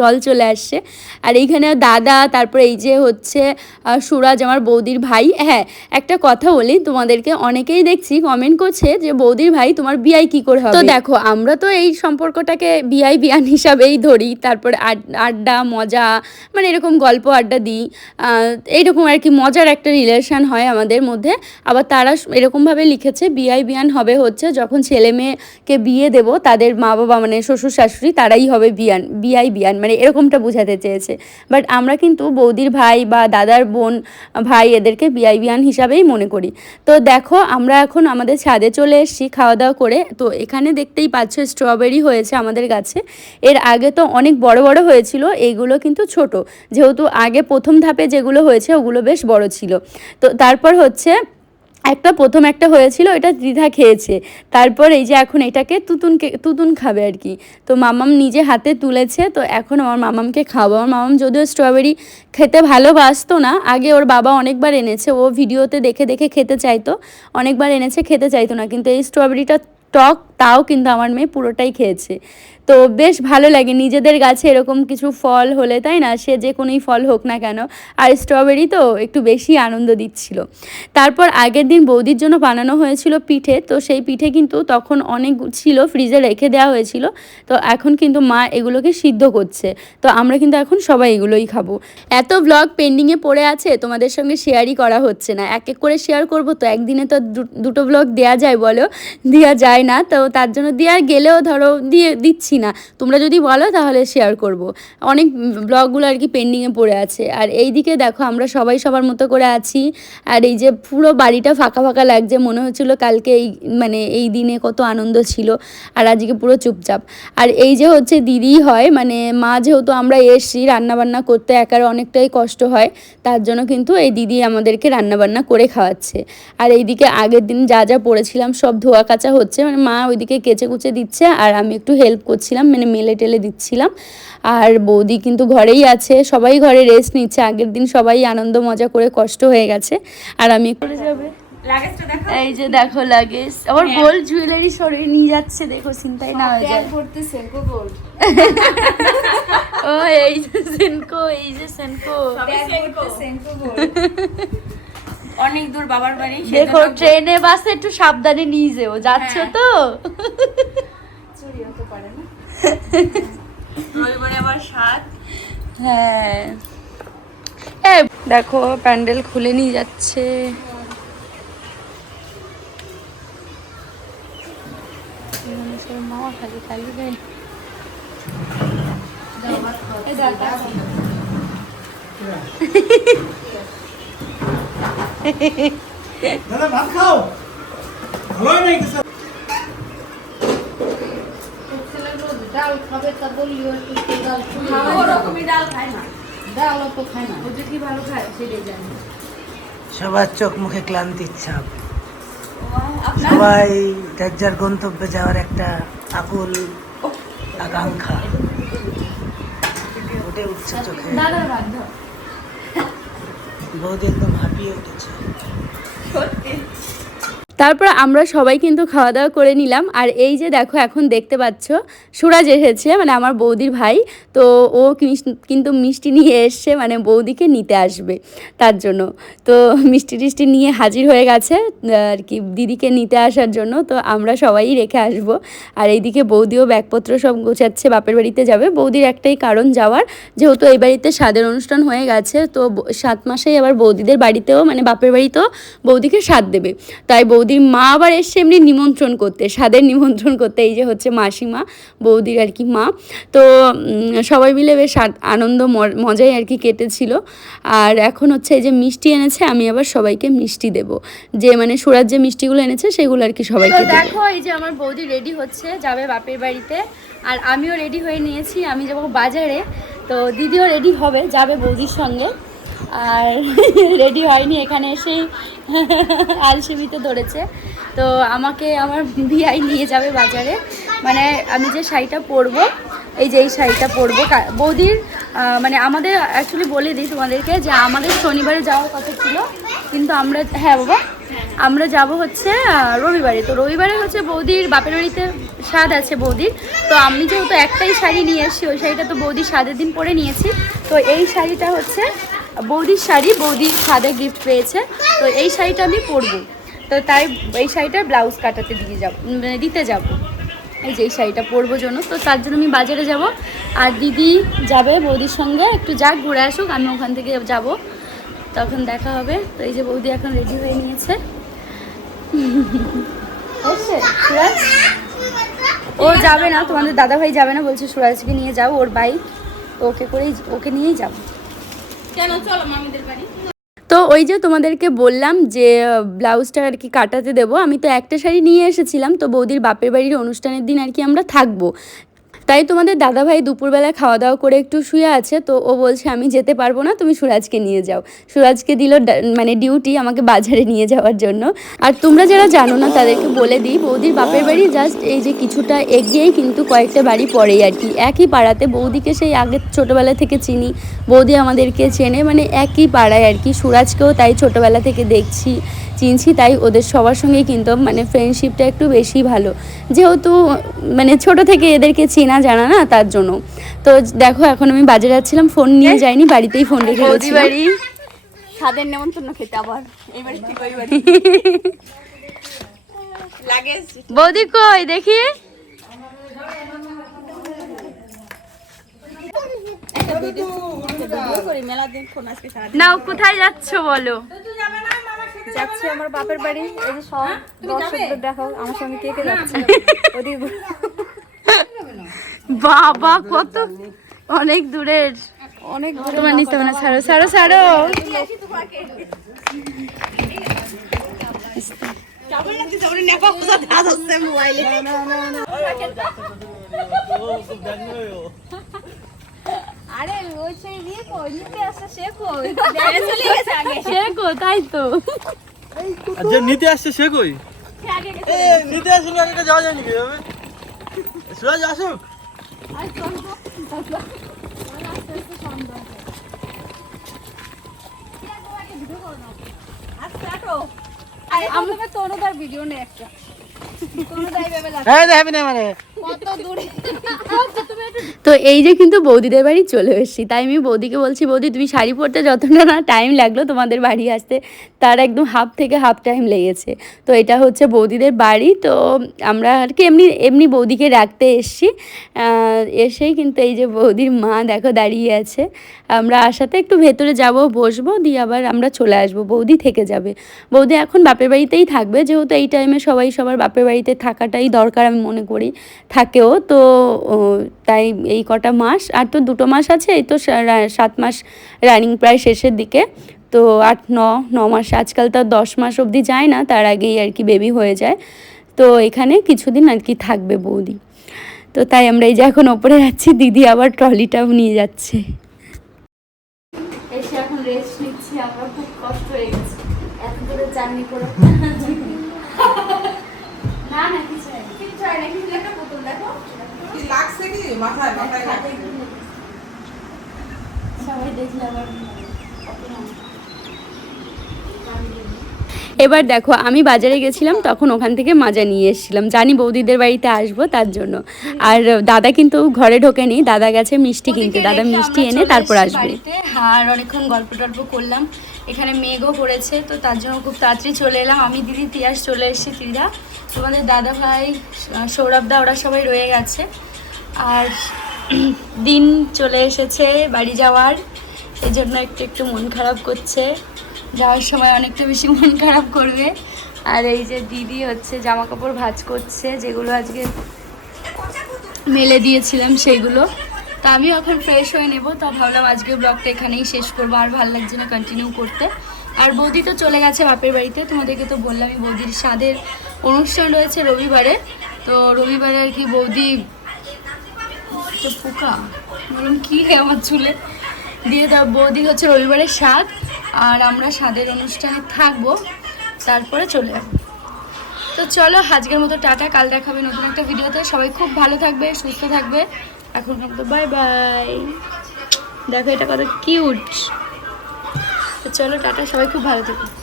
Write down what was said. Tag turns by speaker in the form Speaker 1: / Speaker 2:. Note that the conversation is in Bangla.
Speaker 1: জল চলে আসছে। আর এইখানে দাদা তারপরে এই যে হচ্ছে সুরাজ আমার বৌদির ভাই। হ্যাঁ একটা কথা বলি তোমাদেরকে অনেকেই দেখছি কমেন্ট করছে যে বৌদির ভাই তোমার বিয়াই কি করে হবে? তো দেখো আমরা তো এই সম্পর্কটাকে বিয়াই বিয়ান হিসাবেই ধরি। তারপরে আড- আড্ডা মজা মানে এরকম গল্প আড্ডা দিই। এইরকম আর কি মজার একটা রিলেশন হয় আমাদের মধ্যে। আবার তারা এরকমভাবে লিখেছে বিয়াই বিয়ান হবে হচ্ছে যখন ছেলে মেয়েকে বিয়ে দেব তাদের মা বাবা মানে শ্বশুর শাশুড়ি তারাই হবে বিয়ান বিয়াই বিয়ান। মানে এরকমটা বোঝাতে চেয়েছে। বাট আমরা কিন্তু বৌদির ভাই বা দাদার বোন, ভাই এদেরকে বিয়াই বিয়ান হিসাবেই মনে করি। তো দেখো, আমরা এখন আমাদের ছাদে চলে এসেছি খাওয়া দাওয়া করে। তো এখানে দেখতেই পাচ্ছ স্ট্রবেরি হয়েছে আমাদের গাছে। এর আগে তো অনেক বড় বড় হয়েছিল এইগুলো কিন্তু ছোট। যেহেতু আগে প্রথম ধাপে যেগুলো হয়েছে, ওগুলো বেশ বড় ছিল। তো তারপর হচ্ছে একটা প্রথম একটা হয়েছিল, এটা দ্বিধা খেয়েছে। তারপর এই যে এখন এটাকে তুতুনকে, তুতুন খাবে আর কি। তো মামাম নিজে হাতে তুলেছে, তো এখন আমার মামামকে খাওয়াবো। আমার মামাম যদিও স্ট্রবেরি খেতে ভালোবাসতো না, আগে ওর বাবা অনেকবার এনেছে, ও ভিডিওতে দেখে দেখে খেতে চাইতো, অনেকবার এনেছে, খেতে চাইতো না। কিন্তু এই স্ট্রবেরিটা টক তাও কিন্তু আমার মেয়ে পুরোটাই খেয়েছে। তো বেশ ভালো লাগে, নিজেদের গাছে এরকম কিছু ফল হলে, তাই না? সে যে কোনোই ফল হোক না কেন। আর স্ট্রবেরি তো একটু বেশি আনন্দ দিচ্ছিল। তারপর আগের দিন বৌদির জন্য বানানো হয়েছিল পিঠে, তো সেই পিঠে কিন্তু তখন অনেক ছিল ফ্রিজে রেখে দেওয়া হয়েছিল। তো এখন কিন্তু মা এগুলোকে সিদ্ধ করছে। তো আমরা কিন্তু এখন সবাই এগুলোই খাব। এত ব্লগ পেন্ডিংয়ে পড়ে আছে, তোমাদের সঙ্গে শেয়ারই করা হচ্ছে না। এক এক করে শেয়ার করব, তো একদিনে তো দুটো ব্লগ দেওয়া যায় বলো? দেওয়া যায় না, তো তার জন্য দিয়ে আর গেলেও ধরো দিয়ে দিচ্ছি না। তোমরা যদি বলো তাহলে শেয়ার করব। অনেক ব্লগগুলো আর কি পেন্ডিংয়ে পড়ে আছে। আর এই দিকে দেখো আমরা সবাই সবার মতো করে আছি। আর এই যে পুরো বাড়িটা ফাঁকা ফাঁকা লাগছে, মনে হচ্ছিল কালকে এই মানে এই দিনে কত আনন্দ ছিল। আর আজকে পুরো চুপচাপ। আর এই যে হচ্ছে দিদি হয় মানে মা যেহেতু আমরা এসছি, রান্নাবান্না করতে একার অনেকটাই কষ্ট হয়, তার জন্য কিন্তু এই দিদি আমাদেরকে রান্নাবান্না করে খাওয়াচ্ছে। আর এইদিকে আগের দিন যা যা পড়েছিলাম সব ধোয়া কাচা হচ্ছে মানে মা ওইদিকে কেচে কুচে দিচ্ছে আর আমি একটু হেল্প করছিলাম মানে মেলে টেলে দিচ্ছিলাম। আর বৌদি কিন্তু ঘরেই আছে সবাই ঘরে রেস্ট নিচ্ছে। আগের দিন সবাই আনন্দ মজা করে কষ্ট হয়ে গেছে। আর আমি করে যাবে। দেখো। এই যে দেখো লাগেজ আমার গোল্ড জুয়েলারি সরিয়ে নিয়ে যাচ্ছে দেখো চিন্তাই না হয়ে যায়। ও এই যে সেনকো এই যে সেনকো। সেনকো। অনেক দূর বাবার বাড়ি দেখো ট্রেনে বাসে একটু সাবধানে নিয়ে যেও যাচ্ছ হ্যাঁ। তো? চুরি হতে পারে না। রবিবারে আবার সাত হ্যাঁ। দেখো প্যান্ডেল খুলে নিয়ে যাচ্ছে। মামা খালি খালি রে
Speaker 2: দাদা ভাত খাও। ভালো নাই তো স্যার ডাল খাবে তা বললিও ডাল ওরকমই ডাল খায় না। ডালও তো খায় না। ও যে কি ভালো খায় সেটাই জানি। সবার চোখ মুখে ক্লান্তির ছাপ। সবাই যার যার গন্তব্যে যাওয়ার একটা আকুল আকাঙ্ক্ষা। উঠছে চোখে। দাদার ভাত দাও।
Speaker 1: বৌদি একদম হাঁপিয়ে উঠেছে। সত্যি? তারপর আমরা সবাই কিন্তু খাওয়া দাওয়া করে নিলাম। আর এই যে দেখো, এখন দেখতে পাচ্ছ, সুরাজ এসেছে মানে আমার বৌদির ভাই। তো ও কিন্তু মিষ্টি নিয়ে এসছে মানে বৌদিকে নিতে আসবে তার জন্য। তো মিষ্টি টিষ্টি নিয়ে হাজির হয়ে গেছে আর কি, দিদিকে নিতে আসার জন্য। তো আমরা সবাই রেখে আসব। আর এইদিকে বৌদিও ব্যাগপত্র সব গোছাচ্ছে, বাপের বাড়িতে যাবে। বৌদির একটাই কারণ যাওয়ার, যেহেতু এই বাড়িতে স্বাদের অনুষ্ঠান হয়ে গেছে, তো সাত মাসেই আবার বৌদিদের বাড়িতেও মানে বাপের বাড়িতেও বৌদিকে স্বাদ দেবে। তাই বৌদির মা আবার এসছে এমনি নিমন্ত্রণ করতে স্বাদের নিমন্ত্রণ করতে এই যে হচ্ছে মাসিমা বৌদির আর কি মা তো সবাই মিলে বেশ আনন্দ মজাই আর কি কেটেছিল। আর এখন হচ্ছে এই যে মিষ্টি এনেছে আমি আবার সবাইকে মিষ্টি দেব। যে মানে সুরাজ যে মিষ্টিগুলো এনেছে সেগুলো আর কি সবাইকে দেখো এই যে আমার বৌদি রেডি হচ্ছে যাবে বাপের বাড়িতে। আর আমিও রেডি হয়ে নিয়েছি আমি যাব বাজারে। তো দিদিও রেডি হবে যাবে বৌদির সঙ্গে। আর রেডি হয়নি, এখানে এসেই আলসেমিতে ধরেছে। তো আমাকে আমার বিয়াই নিয়ে যাবে বাজারে। মানে আমি যে শাড়িটা পরবো, এই যে এই শাড়িটা পরবো বৌদির মানে আমাদের অ্যাকচুয়ালি বলে দিই তোমাদেরকে যে আমাদের শনিবারে যাওয়ার কথা ছিল, কিন্তু আমরা হ্যাঁ বাবা, আমরা যাব হচ্ছে রবিবারে। তো রবিবারে হচ্ছে বৌদির বাপের বাড়িতে স্বাদ আছে বৌদির। তো আমি যেহেতু একটাই শাড়ি নিয়ে এসেছি ওই শাড়িটা তো বৌদি স্বাদের দিন পরে নিয়েছি। তো এই শাড়িটা হচ্ছে বৌদির শাড়ি, বৌদির স্বাদে গিফট পেয়েছে। তো এই শাড়িটা আমি পরবো। তো তাই এই শাড়িটার ব্লাউজ কাটাতে দিয়ে যাব মানে দিতে যাব। এই যে এই শাড়িটা পরবো জন্য। তো তার জন্য আমি বাজারে যাব। আর দিদি যাবে বৌদির সঙ্গে। একটু যাক, ঘুরে আসুক। আমি ওখান থেকে যাব। তখন দেখা হবে। তো এই যে বৌদি এখন রেডি হয়ে নিয়েছে। ও যাবে না। তোমাদের দাদা ভাই যাবে না। বলছে সুরাজকে নিয়ে যাও। ওর বাইক তো ওকে করেই ওকে নিয়েই যাব। কেন? চলো মামিদের বাড়ি। তো ওই যে তোমাদেরকে বললাম যে, ব্লাউজটা আর কি কাটাতে দেবো। আমি তো একটা শাড়ি নিয়ে এসেছিলাম, তো বৌদির বাপের বাড়ির অনুষ্ঠানের দিন আর কি আমরা থাকব। তাই তোমাদের দাদাভাই দুপুরবেলা খাওয়া দাওয়া করে একটু শুয়ে আছে, তো ও বলছে, আমি যেতে পারব না, তুমি সুরাজকে নিয়ে যাও। সুরাজকে দিল মানে ডিউটি আমাকে বাজারে নিয়ে যাওয়ার জন্য। আর তোমরা যারা জানো না, তাদেরকে বলে দিই, বৌদির বাপের বাড়ি জাস্ট এই যে কিছুটা এগিয়েই কিন্তু কয়েকটা বাড়ি পরেই আর কি। একই পাড়াতে বৌদিকে সেই আগে ছোটোবেলা থেকে চিনি, বৌদি আমাদেরকে চেনে মানে একই পাড়ায় আর কি। সুরাজকেও তাই ছোটোবেলা থেকে দেখছি। চিনছি তাই ওদের সবার সঙ্গেই কিন্তু মানে ফ্রেন্ডশিপটা একটু বেশি ভালো। যেহেতু মানে ছোট থেকে এদেরকে চেনা জানা না তার জন্য। তো দেখো এখন আমি বাজারে যাচ্ছিলাম ফোন নিয়ে যাইনি বাড়িতেই ফোন রেখে স্বাদের নেমন্তন্ন খেতে আবার। লাগে বৌদি কই দেখি। নাও কোথায় যাচ্ছ বলো। যাচ্ছি আমার বাপের বাড়ি এই যে সব দর্শকদের দেখো আমার সঙ্গে কে কে যাচ্ছে ওদিকে বাবা কত অনেক দূরের অনেক দূরে তোমার নিতে হবে না ছাড়ো ছাড়ো ছাড়ো আরে ওই সেই নিয়ে কই নিতে আসছে সে কই? চলে গেছে আগে। সে কোথায় তো। যে নিতে আসছে সে কই? এ নিতে আসেনি আগে যাওয়া সুরাজ আসুক। তনুদার ভিডিও নেই একটা। ভেবে হ্যাঁ দেখাবি না মানে। তো এই যে কিন্তু বৌদিদের বাড়ি চলে এসেছি। তাই আমি বৌদিকে বলছি, বৌদি, তুমি শাড়ি পরতে যতটা না টাইম লাগল তোমাদের বাড়ি আসতে, তার একদম হাফ থেকে হাফ টাইম লেগেছে। তো এটা হচ্ছে বৌদিদের বাড়ি। তো আমরা আর কি এমনি এমনি বৌদিকে রাখতে এসেছি। এসেই কিন্তু এই যে বৌদির মা দেখো দাঁড়িয়ে আছে। আমরা আসাতে একটু ভেতরে যাব, বসবো, দিয়ে আবার আমরা চলে আসব। বৌদি থেকে যাবে। বৌদি এখন বাপের বাড়িতেই থাকবে। যেহেতু এই টাইমে সবাই সবার বাপের বাড়িতে থাকাটাই দরকার আমি মনে করি। থাকেও তো তাই এই কটা মাস আর তো দুটো মাস আছে এই তো সাত মাস রানিং প্রায় শেষের দিকে তো আট ন ন মাস আজকাল তো আর দশ মাস অবধি যায় না তার আগেই আর কি বেবি হয়ে যায় তো এখানে কিছুদিন আর কি থাকবে বৌদি তো তাই আমরা এই যে এখন ওপরে যাচ্ছি দিদি আবার ট্রলিটাও নিয়ে যাচ্ছে। এসে এখন রেস্ট নিচ্ছি আমার খুব কষ্ট হয়ে গেছে এত দূরে জার্নি করে। না না কিছু হয়নি। না কিন্তু একটা পুতুল দেখো। সবাই দেখলে আবার এবার দেখো আমি বাজারে গেছিলাম তখন ওখান থেকে মাজা নিয়ে এসেছিলাম। জানি বৌদিদের বাড়িতে আসব তার জন্য। আর দাদা কিন্তু ঘরে ঢোকেনি দাদা গেছে মিষ্টি কিনতে। দাদা মিষ্টি এনে তারপর আসবে। আর অনেকক্ষণ গল্প টল্প করলাম। এখানে মেঘও পড়েছে তো তার জন্য খুব তাড়াতাড়ি চলে এলাম। আমি দিদি, তিয়াস চলে এসেছি তীরা তোমাদের দাদা ভাই সৌরভদা ওরা সবাই রয়ে গেছে। আর দিন চলে এসেছে বাড়ি যাওয়ার। এই জন্য একটু একটু মন খারাপ করছে। যাওয়ার সময় অনেকটা বেশি মন খারাপ করবে। আর এই যে দিদি হচ্ছে, জামা কাপড় ভাঁজ করছে, যেগুলো আজকে মেলে দিয়েছিলাম, সেইগুলো। তা আমিও এখন ফ্রেশ হয়ে নেব। তা ভাবলাম আজকে ব্লগটা এখানেই শেষ করব। আর ভালো লাগছে না কন্টিনিউ করতে। আর বৌদি তো চলে গেছে বাপের বাড়িতে। তোমাদেরকে তো বললামই বৌদির স্বাদের অনুষ্ঠান রয়েছে রবিবারে। তো রবিবারে আর কি বৌদি তো পোকা। বললাম, কি আমার চুলে? দিয়ে দাও, বৌদি হচ্ছে রবিবারের স্বাদ আর আমরা স্বাদের অনুষ্ঠানে থাকব। তারপরে চলে যাব। তো চলো, আজকের মতো টাটা। কাল দেখাবে নতুন একটা ভিডিওতে। সবাই খুব ভালো থাকবে, সুস্থ থাকবে। এখন তো বাই বাই দেখো এটা কত কিউট চলো টাটা সবাই খুব ভালো থাকবে